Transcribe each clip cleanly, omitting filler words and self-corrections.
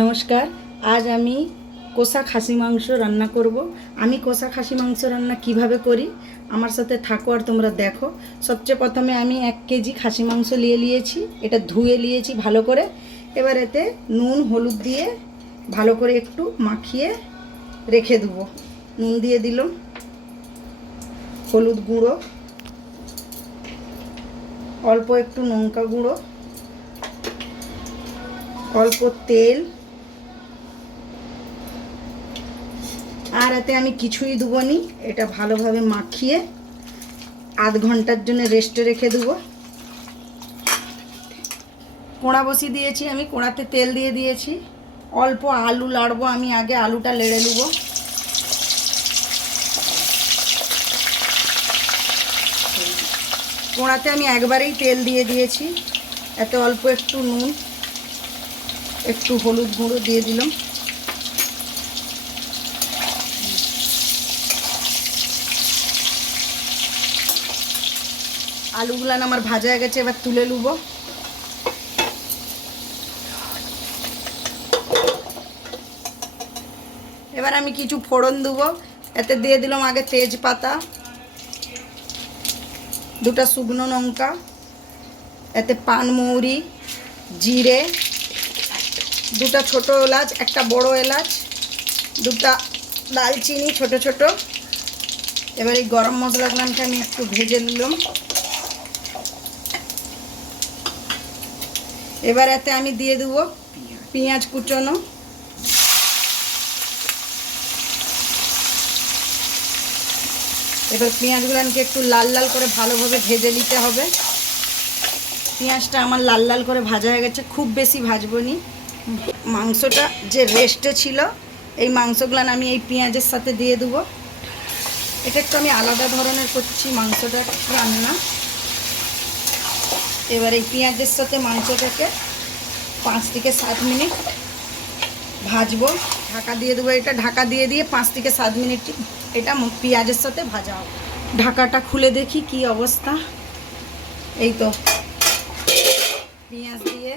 নমস্কার। আজ আমি কষা খাসি মাংস রান্না করব। আমি কষা খাসি মাংস রান্না কিভাবে করি আমার সাথে থাকো আর তোমরা দেখো। সবচেয়ে প্রথমে আমি 1 কেজি খাসি মাংস নিয়েছি। এটা ধুয়ে নিয়েছি ভালো করে। এবার এতে নুন হলুদ দিয়ে ভালো করে একটু মাখিয়ে রেখে দেবো। নুন দিয়ে দিলাম, হলুদ গুঁড়ো, অল্প একটু লঙ্কা গুঁড়ো, অল্প তেল, আর এতে আমি কিছুই দেবো নি। এটা ভালোভাবে মাখিয়ে আধ ঘন্টার জন্য রেস্টে রেখে দেবো। কোড়া বসিয়ে দিয়েছি, আমি কোড়াতে তেল দিয়ে দিয়েছি। অল্প আলু লাড়বো, আমি আগে আলুটা লেড়ে নেব। কোড়াতে আমি একবারেই তেল দিয়ে দিয়েছি। এতে অল্প একটু নুন, একটু হলুদ গুঁড়ো দিয়ে দিলাম। আলুগুলান আমার ভাজা হয়ে গেছে, এবার তুলে নেব। এবার আমি কিছু ফোড়ন দেবো। এতে দিয়ে দিলাম আগে তেজপাতা, 2টা শুকনো লঙ্কা, এতে পানমৌরি, জিরে, 2টা ছোটো এলাচ, 1টা বড় এলাচ, 2টা দালচিনি ছোট ছোট। এবার এই গরম মশলাগুলোকে আমি একটু ভেজে নিলাম। এবার এতে আমি দিয়ে দেবো পেঁয়াজ কুচনো। এবার পেঁয়াজগুলোকে একটু লাল লাল করে ভালোভাবে ভেজে নিতে হবে। পেঁয়াজটা আমার লাল লাল করে ভাজা হয়ে গেছে, খুব বেশি ভাজবো নি। মাংসটা যে রেস্টে ছিল এই মাংসগুলো আমি এই পেঁয়াজের সাথে দিয়ে দেবো। এটা একটু আমি আলাদা ধরনের করছি মাংসটা রান্না। এবার এই পেঁয়াজের সাথে মাংসটাকে 5 থেকে 7 মিনিট ভাজবো। ঢাকা দিয়ে দেবো। এটা ঢাকা দিয়ে 5 থেকে 7 মিনিট এটা পেঁয়াজের সাথে ভাজা হবে। ঢাকাটা খুলে দেখি কি অবস্থা। এই তো পেঁয়াজ দিয়ে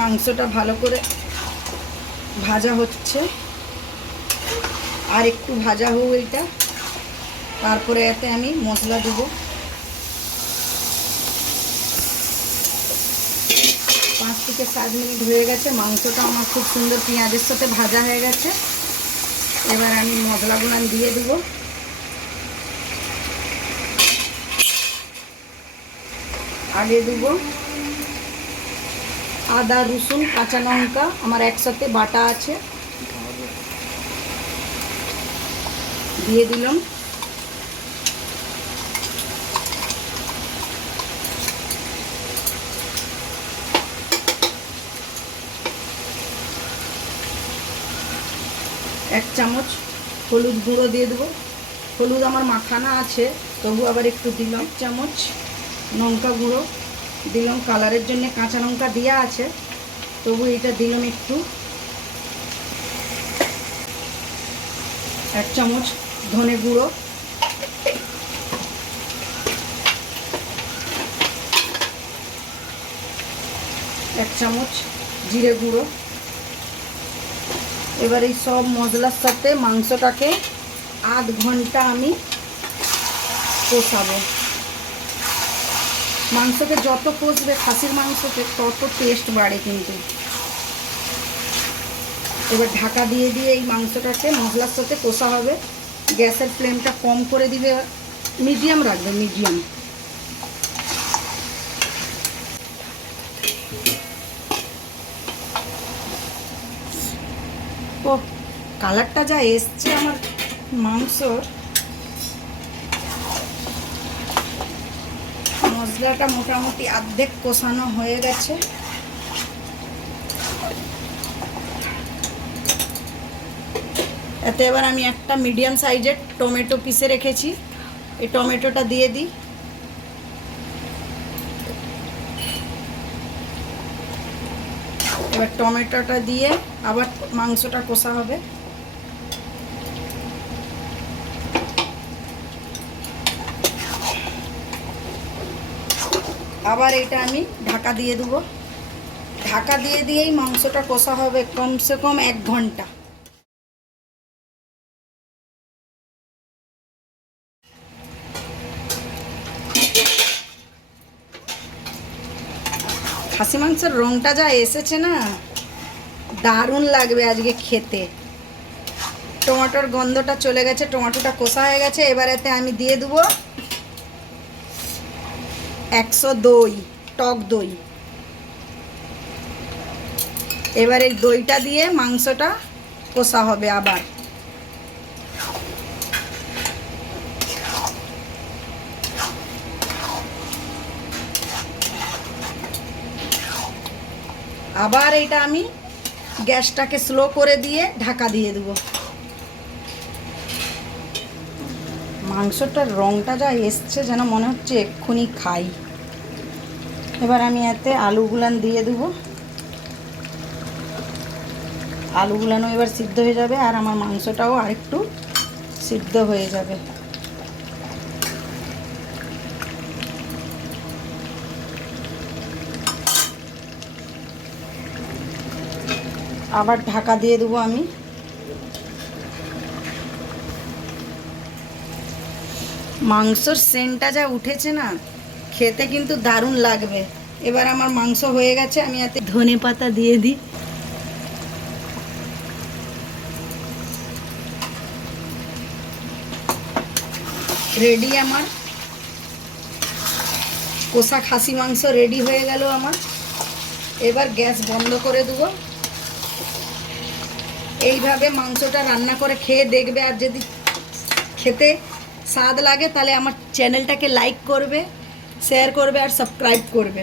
মাংসটা ভালো করে ভাজা হচ্ছে। আর একটু ভাজা হোক এইটা, তারপরে এতে আমি মশলা দেবো। 5 থেকে 7 মিনিট হয়ে গেছে, মাংসটা আমার খুব সুন্দর পেঁয়াজের সাথে ভাজা হয়ে গেছে। এবার আমি মশলাগুলো দিয়ে দেবো। আগে দেবো আদা রসুন কাঁচা লঙ্কা, আমার একসাথে বাটা আছে, দিয়ে দিলাম। এক চামচ হলুদ গুঁড়ো দিয়ে দেবো। হলুদ আমার মাখানা আছে, তবু আবার একটু দিলাম। 1 চামচ লঙ্কা গুঁড়ো দিলাম, কালারের জন্য কাঁচা লঙ্কা দেওয়া আছে, তবু এটা দিলাম একটু। 1 চামচ ধনে গুঁড়ো, 1 চামচ জিরে গুঁড়ো। এবার এই সব মশলার সাথে মাংসটাকে আধ ঘন্টা আমি কষাবো। মাংসকে যত কষবে খাসির মাংসকে তত টেস্ট বাড়ে কিন্তু। এবার ঢাকা দিয়ে এই মাংসটাকে মশলার সাথে কষা হবে। গ্যাসের ফ্লেমটা কম করে দিবে, মিডিয়াম রাখবে, মিডিয়াম। ও কালারটা যা এসছে আমার মাংসর, মশলাটা মোটামুটি অর্ধেক কষানো হয়ে গেছে। এতে এবার আমি একটা মিডিয়াম সাইজের টমেটো পিসে রেখেছি, এই টমেটোটা দিয়ে দিই। এবার টমেটোটা দিয়ে আবার মাংসটা কষা হবে। আবার এটা আমি ঢাকা দিয়ে দেবো। ঢাকা দিয়ে দিয়েই মাংসটা কষা হবে কমসে কম 1 ঘন্টা। খাসি মাংসের রংটা যা এসেছে না, দারুণ লাগবে আজকে খেতে। টমেটোর গন্ধটা চলে গেছে, টমেটোটা কষা হয়ে গেছে। এবার এতে আমি দিয়ে দেবো 100 দই, টক দই। এবার এই দইটা দিয়ে মাংসটা কষা হবে আবার। আবার এটা আমি গ্যাসটাকে স্লো করে দিয়ে ঢাকা দিয়ে দেবো। মাংসটার রংটা যা এসছে যেন মনে হচ্ছে এক্ষুনি খাই। এবার আমি এতে আলুগুলান দিয়ে দেবো। আলুগুলানও এবার সিদ্ধ হয়ে যাবে আর আমার মাংসটাও আরেকটু সিদ্ধ হয়ে যাবে। আবার ঢাকা দিয়ে দেবো আমি। মাংসর সেন্টটা যা উঠেছে না, খেতে কিন্তু দারুণ লাগবে। এবার আমার মাংস হয়ে গেছে, আমি এতে ধনেপাতা দিয়ে দিই। রেডি আমার কষা খাসি মাংস রেডি হয়ে গেল আমার। এবার গ্যাস বন্ধ করে দেবো। এইভাবে মাংসটা রান্না করে খেয়ে দেখবে, আর যদি খেতে স্বাদ লাগে তাহলে আমার চ্যানেলটাকে লাইক করবে, শেয়ার করবে আর সাবস্ক্রাইব করবে।